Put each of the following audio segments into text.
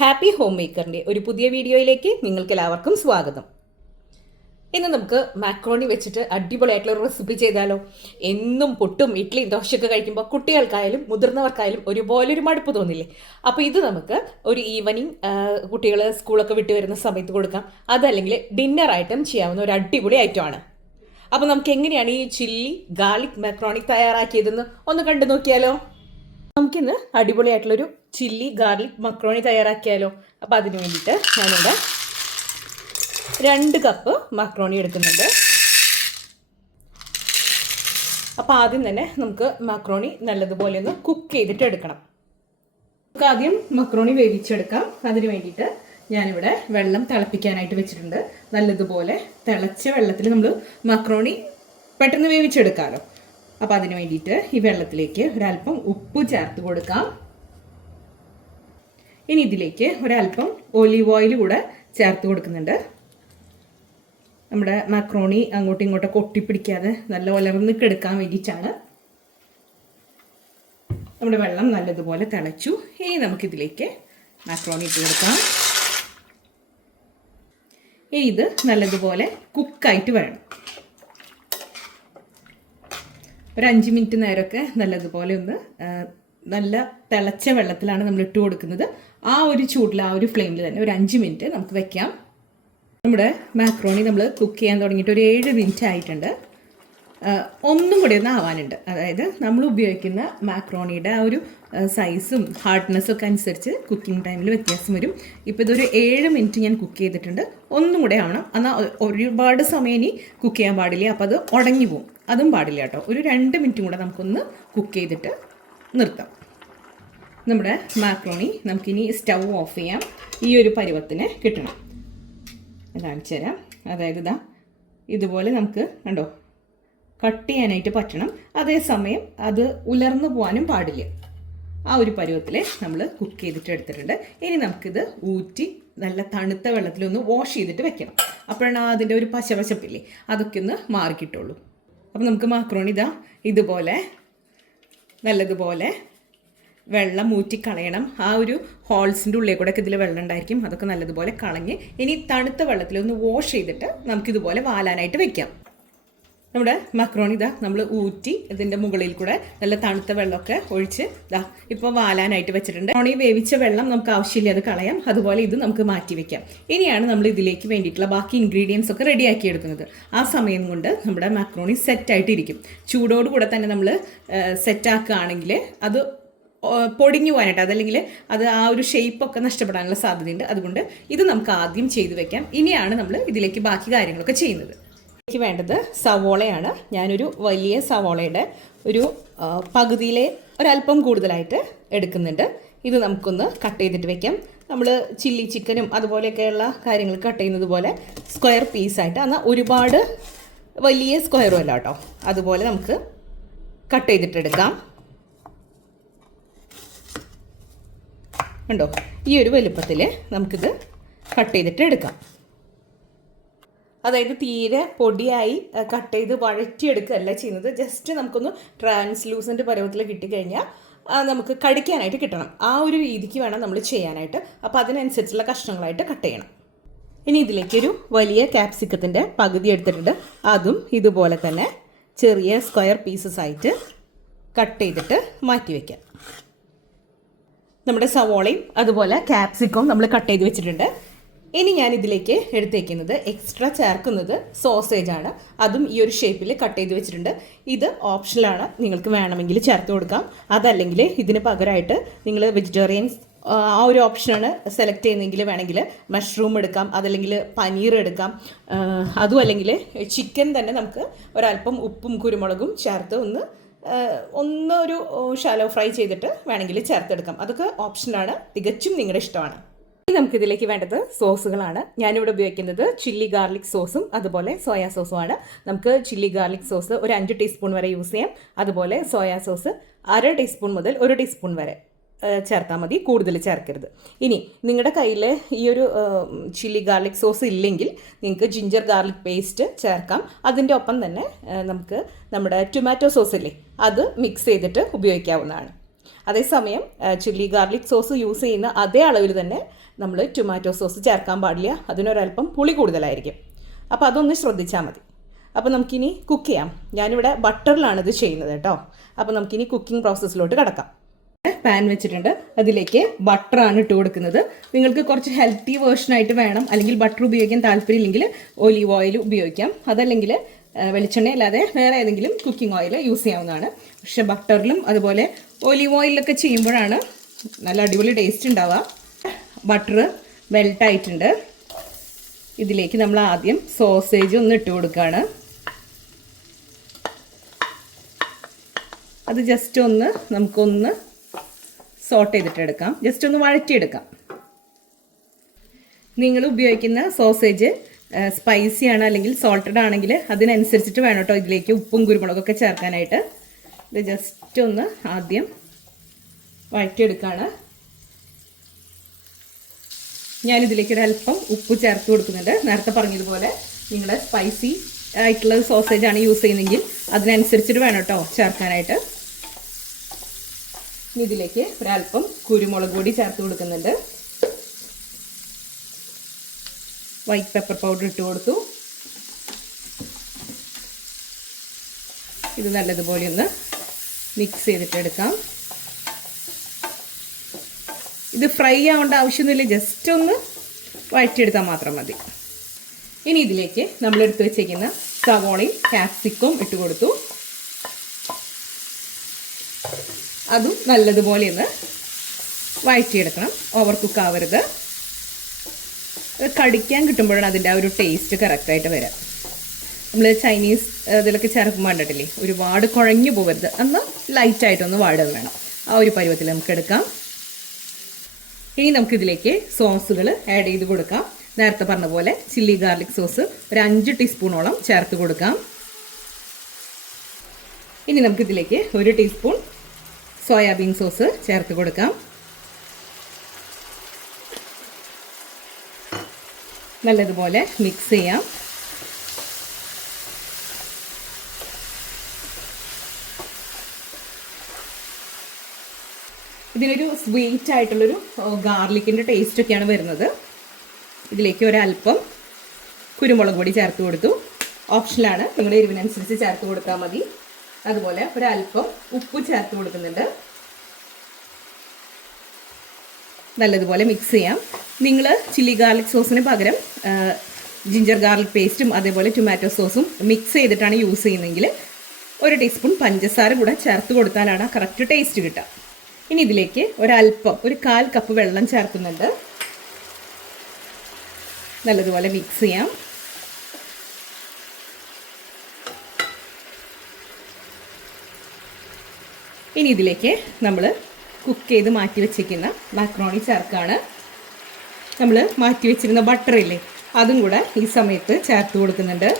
Happy home മേക്കറിൻ്റെ ഒരു പുതിയ വീഡിയോയിലേക്ക് നിങ്ങൾക്ക് എല്ലാവർക്കും സ്വാഗതം. ഇന്ന് നമുക്ക് മാക്രോണി വെച്ചിട്ട് അടിപൊളിയായിട്ടുള്ള ഒരു റെസിപ്പി ചെയ്താലോ. എന്നും പുട്ടും ഇഡ്ഡലിയും ദോശയൊക്കെ കഴിക്കുമ്പോൾ കുട്ടികൾക്കായാലും മുതിർന്നവർക്കായാലും ഒരുപോലെ ഒരു മടുപ്പ് തോന്നില്ലേ. അപ്പോൾ ഇത് നമുക്ക് ഒരു ഈവനിങ് കുട്ടികൾ സ്കൂളൊക്കെ വിട്ട് വരുന്ന സമയത്ത് കൊടുക്കാം. അതല്ലെങ്കിൽ ഡിന്നർ ഐറ്റം ചെയ്യാവുന്ന ഒരു അടിപൊളി ഐറ്റമാണ്. അപ്പോൾ നമുക്ക് എങ്ങനെയാണ് ഈ ചില്ലി ഗാർലിക് മാക്രോണി തയ്യാറാക്കിയതെന്ന് ഒന്ന് കണ്ടു നോക്കിയാലോ. നമുക്കിന്ന് അടിപൊളിയായിട്ടുള്ളൊരു ചില്ലി ഗാർലിക് മക്രോണി തയ്യാറാക്കിയാലോ. അപ്പോൾ അതിന് വേണ്ടിയിട്ട് ഞാനിവിടെ 2 കപ്പ് മക്രോണി എടുക്കുന്നുണ്ട്. അപ്പോൾ ആദ്യം തന്നെ നമുക്ക് മക്രോണി നല്ലതുപോലെ ഒന്ന് കുക്ക് ചെയ്തിട്ട് എടുക്കണം. നമുക്ക് ആദ്യം മക്രോണി വേവിച്ചെടുക്കാം. അതിന് വേണ്ടിയിട്ട് ഞാനിവിടെ വെള്ളം തിളപ്പിക്കാനായിട്ട് വെച്ചിട്ടുണ്ട്. നല്ലതുപോലെ തിളച്ച വെള്ളത്തിൽ നമ്മൾ മക്രോണി പെട്ടെന്ന് വേവിച്ചെടുക്കാമല്ലോ. അപ്പോൾ അതിന് വേണ്ടിയിട്ട് ഈ വെള്ളത്തിലേക്ക് ഒരല്പം ഉപ്പ് ചേർത്ത് കൊടുക്കാം. ഇനി ഇതിലേക്ക് ഒരല്പം ഒലീവ് ഓയിൽ കൂടെ ചേർത്ത് കൊടുക്കുന്നുണ്ട്. നമ്മുടെ മക്രോണി അങ്ങോട്ടും ഇങ്ങോട്ടൊക്കെ ഒട്ടിപ്പിടിക്കാതെ നല്ല ഉലർന്ന് എടുക്കാൻ വേണ്ടിയിട്ടാണ്. നമ്മുടെ വെള്ളം നല്ലതുപോലെ തിളച്ചു. ഇനി നമുക്കിതിലേക്ക് മക്രോണി ഇട്ട് കൊടുക്കാം. ഇനി ഇത് നല്ലതുപോലെ കുക്കായിട്ട് വരണം. ഒരു 5 മിനിറ്റ് നേരമൊക്കെ നല്ലതുപോലെ ഒന്ന് നല്ല തിളച്ച വെള്ളത്തിലാണ് നമ്മൾ ഇട്ട് കൊടുക്കുന്നത്. ആ ഒരു ചൂടിൽ ആ ഒരു ഫ്ലെയിമിൽ തന്നെ ഒരു 5 മിനിറ്റ് നമുക്ക് വെക്കാം. നമ്മുടെ മാക്രോണി നമ്മൾ കുക്ക് ചെയ്യാൻ തുടങ്ങിയിട്ട് ഒരു 7 മിനിറ്റ് ആയിട്ടുണ്ട്. ഒന്നും കൂടി ഒന്ന് ആവാനുണ്ട്. അതായത് നമ്മൾ ഉപയോഗിക്കുന്ന മാക്രോണിയുടെ ആ ഒരു സൈസും ഹാർഡ്നെസ്സും ഒക്കെ അനുസരിച്ച് കുക്കിംഗ് ടൈമിൽ വ്യത്യാസം വരും. ഇപ്പോൾ ഇതൊരു 7 മിനിറ്റ് ഞാൻ കുക്ക് ചെയ്തിട്ടുണ്ട്. ഒന്നും കൂടെ ആവണം. എന്നാൽ ഒരുപാട് സമയം ഇനി കുക്ക് ചെയ്യാൻ പാടില്ല. അപ്പോൾ അത് ഉടഞ്ഞു പോകും. അതും പാടില്ല കേട്ടോ. ഒരു 2 മിനിറ്റും കൂടെ നമുക്കൊന്ന് കുക്ക് ചെയ്തിട്ട് നിർത്താം. നമ്മുടെ മാക്രോണി നമുക്കിനി സ്റ്റൗ ഓഫ് ചെയ്യാം. ഈ ഒരു പരുവത്തിന് കിട്ടണം. കാണിച്ചു തരാം. അതായത് ഇതുപോലെ നമുക്ക് കണ്ടോ കട്ട് ചെയ്യാനായിട്ട് പറ്റണം. അതേസമയം അത് ഉലർന്നു പോകാനും പാടില്ല. ആ ഒരു പരുവത്തിൽ നമ്മൾ കുക്ക് ചെയ്തിട്ട് എടുത്തിട്ടുണ്ട്. ഇനി നമുക്കിത് ഊറ്റി നല്ല തണുത്ത വെള്ളത്തിലൊന്ന് വാഷ് ചെയ്തിട്ട് വെക്കണം. അപ്പോഴാണ് അതിൻ്റെ ഒരു പശപശപ്പില്ലേ അതൊക്കെ ഒന്ന് മാറിക്കിട്ടുള്ളൂ. അപ്പോൾ നമുക്ക് മാക്രോണി ഇതുപോലെ നല്ലതുപോലെ വെള്ളം ഊറ്റിക്കളയണം. ആ ഒരു ഹോൾസിൻ്റെ ഉള്ളിൽ കൂടെ ഒക്കെ ഇതിൽ വെള്ളം ഉണ്ടായിരിക്കും. അതൊക്കെ നല്ലതുപോലെ കളഞ്ഞ് ഇനി തണുത്ത വെള്ളത്തിലൊന്ന് വാഷ് ചെയ്തിട്ട് നമുക്കിതുപോലെ വാലാനായിട്ട് വെക്കാം. നമ്മുടെ മക്രോണി നമ്മൾ ഊറ്റി ഇതിൻ്റെ മുകളിൽ കൂടെ നല്ല തണുത്ത വെള്ളമൊക്കെ ഒഴിച്ച് ഇപ്പോൾ വാലാനായിട്ട് വെച്ചിട്ടുണ്ട്. മക്രോണി വേവിച്ച വെള്ളം നമുക്ക് ആവശ്യമില്ല, അത് കളയാം. അതുപോലെ ഇത് നമുക്ക് മാറ്റി വെക്കാം. ഇനിയാണ് നമ്മൾ ഇതിലേക്ക് വേണ്ടിയിട്ടുള്ള ബാക്കി ഇൻഗ്രീഡിയൻസ് ഒക്കെ റെഡിയാക്കി എടുക്കുന്നത്. ആ സമയം കൊണ്ട് നമ്മുടെ മക്രോണി സെറ്റായിട്ടിരിക്കും. ചൂടോടുകൂടെ തന്നെ നമ്മൾ സെറ്റാക്കുകയാണെങ്കിൽ അത് പൊടിഞ്ഞു പോകാനായിട്ട് അതല്ലെങ്കിൽ അത് ആ ഒരു ഷേപ്പൊക്കെ നഷ്ടപ്പെടാനുള്ള സാധ്യതയുണ്ട്. അതുകൊണ്ട് ഇത് നമുക്ക് ആദ്യം ചെയ്തു വെക്കാം. ഇനിയാണ് നമ്മൾ ഇതിലേക്ക് ബാക്കി കാര്യങ്ങളൊക്കെ ചെയ്യുന്നത്. എനിക്ക് വേണ്ടത് സവോളയാണ്. ഞാനൊരു വലിയ സവോളയുടെ ഒരു പകുതിയിലെ ഒരല്പം കൂടുതലായിട്ട് എടുക്കുന്നുണ്ട്. ഇത് നമുക്കൊന്ന് കട്ട് ചെയ്തിട്ട് വെക്കാം. നമ്മൾ ചില്ലി ചിക്കനും അതുപോലെയൊക്കെയുള്ള കാര്യങ്ങൾ കട്ട് ചെയ്യുന്നത് പോലെ സ്ക്വയർ പീസായിട്ട്, എന്നാൽ ഒരുപാട് വലിയ സ്ക്വയറും അല്ല കേട്ടോ. അതുപോലെ നമുക്ക് കട്ട് ചെയ്തിട്ടെടുക്കാം. ഉണ്ടോ ഈ ഒരു വലുപ്പത്തിൽ നമുക്കിത് കട്ട് ചെയ്തിട്ട് എടുക്കാം. അതായത് തീരെ പൊടിയായി കട്ട് ചെയ്ത് വഴറ്റിയെടുക്കുകയല്ല ചെയ്യുന്നത്. ജസ്റ്റ് നമുക്കൊന്ന് ട്രാൻസ്ലൂസൻ്റ് പരുവത്തിൽ കിട്ടിക്കഴിഞ്ഞാൽ നമുക്ക് കടിക്കാനായിട്ട് കിട്ടണം. ആ ഒരു രീതിക്ക് വേണം നമ്മൾ ചെയ്യാനായിട്ട്. അപ്പോൾ അതിനനുസരിച്ചുള്ള കഷ്ണങ്ങളായിട്ട് കട്ട് ചെയ്യണം. ഇനി ഇതിലേക്കൊരു വലിയ ക്യാപ്സിക്കത്തിൻ്റെ പകുതി എടുത്തിട്ടുണ്ട്. അതും ഇതുപോലെ തന്നെ ചെറിയ സ്ക്വയർ പീസസ് ആയിട്ട് കട്ട് ചെയ്തിട്ട് മാറ്റി വയ്ക്കാം. നമ്മുടെ സവോളയും അതുപോലെ ക്യാപ്സിക്കവും നമ്മൾ കട്ട് ചെയ്ത് വെച്ചിട്ടുണ്ട്. ഇനി ഞാൻ ഇതിലേക്ക് എടുത്തേക്കുന്നത് എക്സ്ട്രാ ചേർക്കുന്നത് സോസേജാണ്. അതും ഈ ഒരു ഷേപ്പിൽ കട്ട് ചെയ്ത് വെച്ചിട്ടുണ്ട്. ഇത് ഓപ്ഷനിലാണ്, നിങ്ങൾക്ക് വേണമെങ്കിൽ ചേർത്ത് കൊടുക്കാം. അതല്ലെങ്കിൽ ഇതിന് പകരമായിട്ട് നിങ്ങൾ വെജിറ്റേറിയൻസ് ആ ഒരു ഓപ്ഷനാണ് സെലക്ട് ചെയ്യുന്നതെങ്കിൽ വേണമെങ്കിൽ മഷ്റൂം എടുക്കാം, അതല്ലെങ്കിൽ പനീർ എടുക്കാം. അതും അല്ലെങ്കിൽ ചിക്കൻ തന്നെ നമുക്ക് ഒരല്പം ഉപ്പും കുരുമുളകും ചേർത്ത് ഒരു ഷാലോ ഫ്രൈ ചെയ്തിട്ട് വേണമെങ്കിൽ ചേർത്തെടുക്കാം. അതൊക്കെ ഓപ്ഷനാണ്, തികച്ചും നിങ്ങളുടെ ഇഷ്ടമാണ്. ഇനി നമുക്കിതിലേക്ക് വേണ്ടത് സോസുകളാണ്. ഞാനിവിടെ ഉപയോഗിക്കുന്നത് ചില്ലി ഗാർലിക് സോസും അതുപോലെ സോയാ സോസുമാണ്. നമുക്ക് ചില്ലി ഗാർലിക് സോസ് ഒരു 5 ടീസ്പൂൺ വരെ യൂസ് ചെയ്യാം. അതുപോലെ സോയാ സോസ് 1/2 ടീസ്പൂൺ മുതൽ 1 ടീസ്പൂൺ വരെ ചേർത്താൽ മതി, കൂടുതൽ ചേർക്കരുത്. ഇനി നിങ്ങളുടെ കയ്യിൽ ഈ ഒരു ചില്ലി ഗാർലിക് സോസ് ഇല്ലെങ്കിൽ നിങ്ങൾക്ക് ജിഞ്ചർ ഗാർലിക് പേസ്റ്റ് ചേർക്കാം. അതിൻ്റെ ഒപ്പം തന്നെ നമുക്ക് നമ്മുടെ ടൊമാറ്റോ സോസ് ഇല്ലേ അത് മിക്സ് ചെയ്തിട്ട് ഉപയോഗിക്കാവുന്നതാണ്. അതേസമയം ചില്ലി ഗാർലിക് സോസ് യൂസ് ചെയ്യുന്ന അതേ അളവിൽ തന്നെ നമ്മൾ ടൊമാറ്റോ സോസ് ചേർക്കാൻ പാടില്ല. അതിനൊരല്പം പുളി കൂടുതലായിരിക്കും. അപ്പോൾ അതൊന്ന് ശ്രദ്ധിച്ചാൽ മതി. അപ്പോൾ നമുക്കിനി കുക്ക് ചെയ്യാം. ഞാനിവിടെ ബട്ടറിലാണ് ഇത് ചെയ്യുന്നത് കേട്ടോ. അപ്പോൾ നമുക്കിനി കുക്കിംഗ് പ്രോസസ്സിലോട്ട് കിടക്കാം. പാൻ വെച്ചിട്ടുണ്ട്, അതിലേക്ക് ബട്ടറാണ് ഇട്ട് കൊടുക്കുന്നത്. നിങ്ങൾക്ക് കുറച്ച് ഹെൽത്തി വേർഷനായിട്ട് വേണം, അല്ലെങ്കിൽ ബട്ടർ ഉപയോഗിക്കാൻ താല്പര്യമില്ലെങ്കിൽ ഒലീവ് ഓയിൽ ഉപയോഗിക്കാം. അതല്ലെങ്കിൽ വെളിച്ചെണ്ണ അല്ലാതെ വേറെ ഏതെങ്കിലും കുക്കിംഗ് ഓയിൽ യൂസ് ചെയ്യാവുന്നതാണ്. പക്ഷെ ബട്ടറിലും അതുപോലെ ഒലീവ് ഓയിലൊക്കെ ചെയ്യുമ്പോഴാണ് നല്ല അടിപൊളി ടേസ്റ്റ് ഉണ്ടാവുക. ബട്ടർ മെൽട്ടായിട്ടുണ്ട്. ഇതിലേക്ക് നമ്മൾ ആദ്യം സോസേജ് ഒന്ന് ഇട്ട് കൊടുക്കുകയാണ്. അത് ജസ്റ്റ് ഒന്ന് നമുക്കൊന്ന് സോട്ട് ചെയ്തിട്ടെടുക്കാം, ജസ്റ്റ് ഒന്ന് വഴറ്റിയെടുക്കാം. നിങ്ങൾ ഉപയോഗിക്കുന്ന സോസേജ് സ്പൈസി ആണ് അല്ലെങ്കിൽ സോൾട്ടഡ് ആണെങ്കിൽ അതിനനുസരിച്ചിട്ട് വേണം കേട്ടോ ഇതിലേക്ക് ഉപ്പും കുരുമുളകൊക്കെ ചേർക്കാനായിട്ട്. ഇത് ജസ്റ്റ് ഒന്ന് ആദ്യം വഴറ്റിയെടുക്കുകയാണ്. ഞാനിതിലേക്ക് ഒരല്പം ഉപ്പ് ചേർത്ത് കൊടുക്കുന്നുണ്ട്. നേരത്തെ പറഞ്ഞതുപോലെ നിങ്ങളുടെ സ്പൈസി ആയിട്ടുള്ള സോസേജാണ് യൂസ് ചെയ്യുന്നതെങ്കിൽ അതിനനുസരിച്ചിട്ട് വേണം കേട്ടോ ചേർക്കാനായിട്ട്. ഇതിലേക്ക് ഒരല്പം കുരുമുളക് പൊടി ചേർത്ത് കൊടുക്കുന്നുണ്ട്. വൈറ്റ് പെപ്പർ പൗഡർ ഇട്ട് കൊടുത്തു. ഇത് നല്ലതുപോലെ ഒന്ന് മിക്സ് ചെയ്തിട്ടെടുക്കാം. ഇത് ഫ്രൈ ആവേണ്ട ആവശ്യമൊന്നുമില്ല, ജസ്റ്റ് ഒന്ന് വഴറ്റിയെടുത്താൽ മാത്രം മതി. ഇനി ഇതിലേക്ക് നമ്മൾ എടുത്ത് വെച്ചേക്കുന്ന സവോളയും ക്യാപ്സിക്കവും ഇട്ട് കൊടുത്തു. അതും നല്ലതുപോലെ ഒന്ന് വഴറ്റിയെടുക്കണം, ഓവർ കുക്ക് ആവരുത്. കടിക്കാൻ കിട്ടുമ്പോഴാണ് അതിൻ്റെ ആ ഒരു ടേസ്റ്റ് കറക്റ്റായിട്ട് വരിക. നമ്മൾ ചൈനീസ് ഇതിലൊക്കെ ചേർക്കുമ്പോൾ കണ്ടിട്ടില്ലേ, ഒരുപാട് കുഴഞ്ഞു പോകരുത്, എന്നാൽ ലൈറ്റായിട്ടൊന്ന് വാടുക വേണം. ആ ഒരു പരുവത്തിൽ നമുക്ക് എടുക്കാം. ഇനി നമുക്കിതിലേക്ക് സോസുകൾ ആഡ് ചെയ്ത് കൊടുക്കാം. നേരത്തെ പറഞ്ഞ പോലെ ചില്ലി ഗാർലിക് സോസ് ഒരു 5 ടീസ്പൂണോളം ചേർത്ത് കൊടുക്കാം. ഇനി നമുക്കിതിലേക്ക് 1 ടീസ്പൂൺ സോയാബീൻ സോസ് ചേർത്ത് കൊടുക്കാം. നല്ലതുപോലെ മിക്സ് ചെയ്യാം. ഇതിനൊരു സ്വീറ്റ് ആയിട്ടുള്ളൊരു ഗാർലിക്കിൻ്റെ ടേസ്റ്റൊക്കെയാണ് വരുന്നത്. ഇതിലേക്ക് ഒരല്പം കുരുമുളക് പൊടി ചേർത്ത് കൊടുത്തു. ഓപ്ഷനിലാണ്, നിങ്ങളുടെ എരിവിനനുസരിച്ച് ചേർത്ത് കൊടുത്താൽ മതി. അതുപോലെ ഒരല്പം ഉപ്പ് ചേർത്ത് കൊടുക്കുന്നുണ്ട്. നല്ലതുപോലെ മിക്സ് ചെയ്യാം. നിങ്ങൾ ചില്ലി ഗാർലിക് സോസിന് പകരം ജിഞ്ചർ ഗാർലിക് പേസ്റ്റും അതേപോലെ ടൊമാറ്റോ സോസും മിക്സ് ചെയ്തിട്ടാണ് യൂസ് ചെയ്യുന്നതെങ്കിൽ 1 ടീസ്പൂൺ പഞ്ചസാര കൂടെ ചേർത്ത് കൊടുത്താലാണ് കറക്റ്റ് ടേസ്റ്റ് കിട്ടുക. ഇനി ഇതിലേക്ക് ഒരല്പം, ഒരു 1/4 കപ്പ് വെള്ളം ചേർക്കുന്നുണ്ട്. നല്ലതുപോലെ മിക്സ് ചെയ്യാം. ഇനി ഇതിലേക്ക് നമ്മൾ കുക്ക് ചെയ്ത് മാറ്റി വെച്ചിരിക്കുന്ന മാക്രോണി ചേർക്കുകയാണ്. നമ്മൾ മാറ്റി വെച്ചിരുന്ന ബട്ടറില്ലേ, അതും കൂടെ ഈ സമയത്ത് ചേർത്ത് കൊടുക്കുന്നുണ്ട്.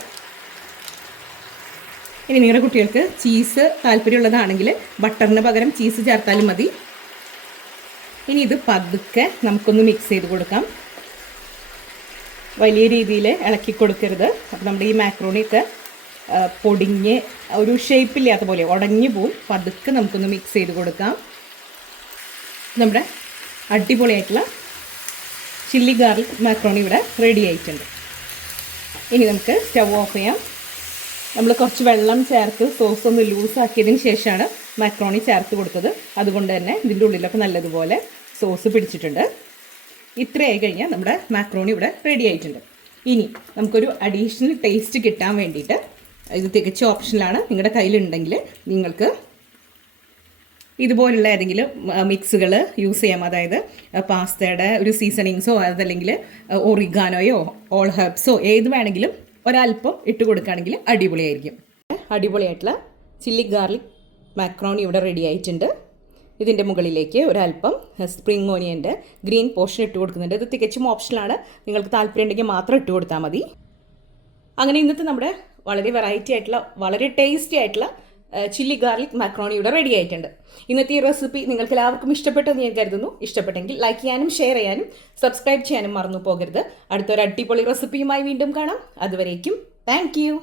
ഇനി നിങ്ങളുടെ കുട്ടികൾക്ക് ചീസ് താല്പര്യമുള്ളതാണെങ്കിൽ ബട്ടറിന് പകരം ചീസ് ചേർത്താലും മതി. ഇനി ഇത് പതുക്കെ നമുക്കൊന്ന് മിക്സ് ചെയ്ത് കൊടുക്കാം. വലിയ രീതിയിൽ ഇളക്കി കൊടുക്കരുത്. അപ്പോൾ നമ്മുടെ ഈ മാക്രോണിയൊക്കെ പൊടിഞ്ഞ് ഒരു ഷേപ്പില്ലാത്ത പോലെ ഉടഞ്ഞു പോവും. പതുക്കെ നമുക്കൊന്ന് മിക്സ് ചെയ്ത് കൊടുക്കാം. നമ്മുടെ അടിപൊളിയായിട്ടുള്ള ചില്ലി ഗാർലിക് മാക്രോണി ഇവിടെ റെഡി ആയിട്ടുണ്ട്. ഇനി നമുക്ക് സ്റ്റവ് ഓഫ് ചെയ്യാം. നമ്മൾ കുറച്ച് വെള്ളം ചേർത്ത് സോസ് ഒന്ന് ലൂസാക്കിയതിന് ശേഷമാണ് മാക്രോണി ചേർത്ത് കൊടുത്തത്. അതുകൊണ്ട് തന്നെ ഇതിൻ്റെ ഉള്ളിലൊക്കെ നല്ലതുപോലെ സോസ് പിടിച്ചിട്ടുണ്ട്. ഇത്രയായി കഴിഞ്ഞാൽ നമ്മുടെ മാക്രോണി ഇവിടെ റെഡി ആയിട്ടുണ്ട്. ഇനി നമുക്കൊരു അഡീഷണൽ ടേസ്റ്റ് കിട്ടാൻ വേണ്ടിയിട്ട്, ഇത് തികച്ച ഓപ്ഷനിലാണ്, നിങ്ങളുടെ കയ്യിലുണ്ടെങ്കിൽ നിങ്ങൾക്ക് ഇതുപോലുള്ള ഏതെങ്കിലും മിക്സുകൾ യൂസ് ചെയ്യാം. അതായത് പാസ്തയുടെ ഒരു സീസണിങ്സോ അതല്ലെങ്കിൽ ഒറിഗാനോയോ ഓൾ ഹെർബ്സോ ഏത് വേണമെങ്കിലും ഒരല്പം ഇട്ട് കൊടുക്കുകയാണെങ്കിൽ അടിപൊളിയായിരിക്കും. അടിപൊളിയായിട്ടുള്ള ചില്ലി ഗാർലിക് മാക്രോണി ഇവിടെ റെഡി ആയിട്ടുണ്ട്. ഇതിൻ്റെ മുകളിലേക്ക് ഒരല്പം സ്പ്രിംഗ് ഓനിയൻ്റെ ഗ്രീൻ പോർഷൻ ഇട്ട് കൊടുക്കുന്നുണ്ട്. ഇത് തികച്ചും ഓപ്ഷനാണ്, നിങ്ങൾക്ക് താല്പര്യം ഉണ്ടെങ്കിൽ മാത്രം ഇട്ട് കൊടുത്താൽ മതി. അങ്ങനെ ഇന്നത്തെ നമ്മുടെ വളരെ വെറൈറ്റി ആയിട്ടുള്ള വളരെ ടേസ്റ്റി ആയിട്ടുള്ള ചില്ലി ഗാർലിക് മാക്രോണി ഇവിടെ റെഡി ആയിട്ടുണ്ട്. ഇന്നത്തെ ഈ റെസിപ്പി നിങ്ങൾക്ക് എല്ലാവർക്കും ഇഷ്ടപ്പെട്ടെന്ന് ഞാൻ കരുതുന്നു. ഇഷ്ടപ്പെട്ടെങ്കിൽ ലൈക്ക് ചെയ്യാനും ഷെയർ ചെയ്യാനും സബ്സ്ക്രൈബ് ചെയ്യാനും മറന്നു പോകരുത്. അടുത്തൊരു അടിപൊളി റെസിപ്പിയുമായി വീണ്ടും കാണാം. അതുവരേക്കും താങ്ക് യു.